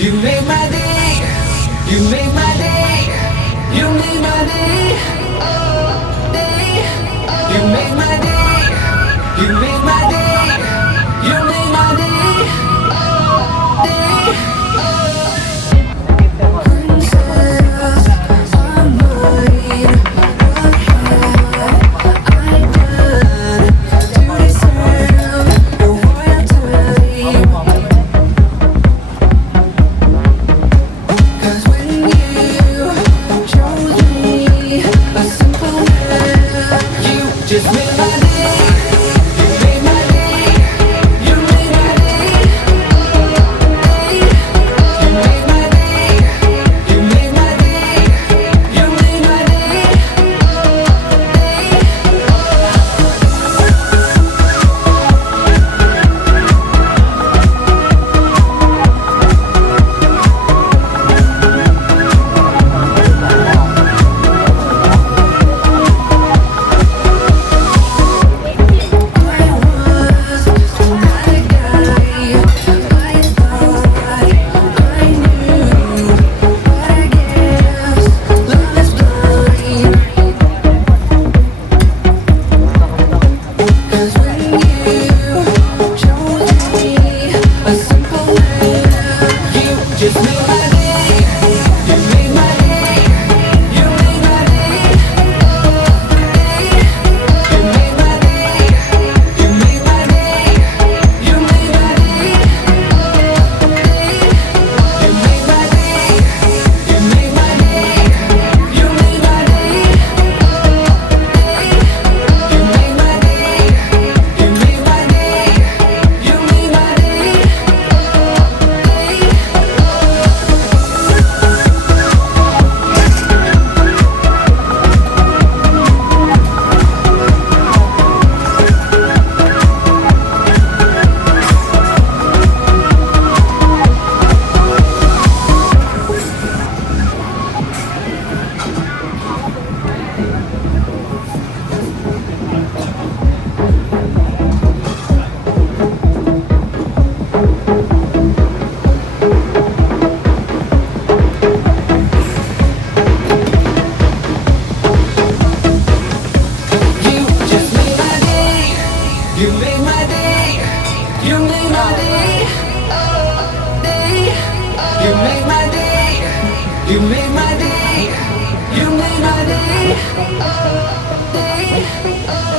You make my day. You make my day. You make my day. Oh, day. You make my day. You make my day. You make my day. Oh, day. Princess, I'm mine. What have I done to deserve your royalty? 'Cause when you chose me, a simple man, you just made my day. You made my day. You made my day. Day. You made my day. You made my day. You made my day. Just made my day. You made my day. You made my day. You made my day. You made my day. You made my day. You made my day. You made my day. You made my day. You made my day. You made my day. You made my day. You just made my day. You made my day. You made my day. Oh, day. You made my day. You made my day. You made my day. Oh, day.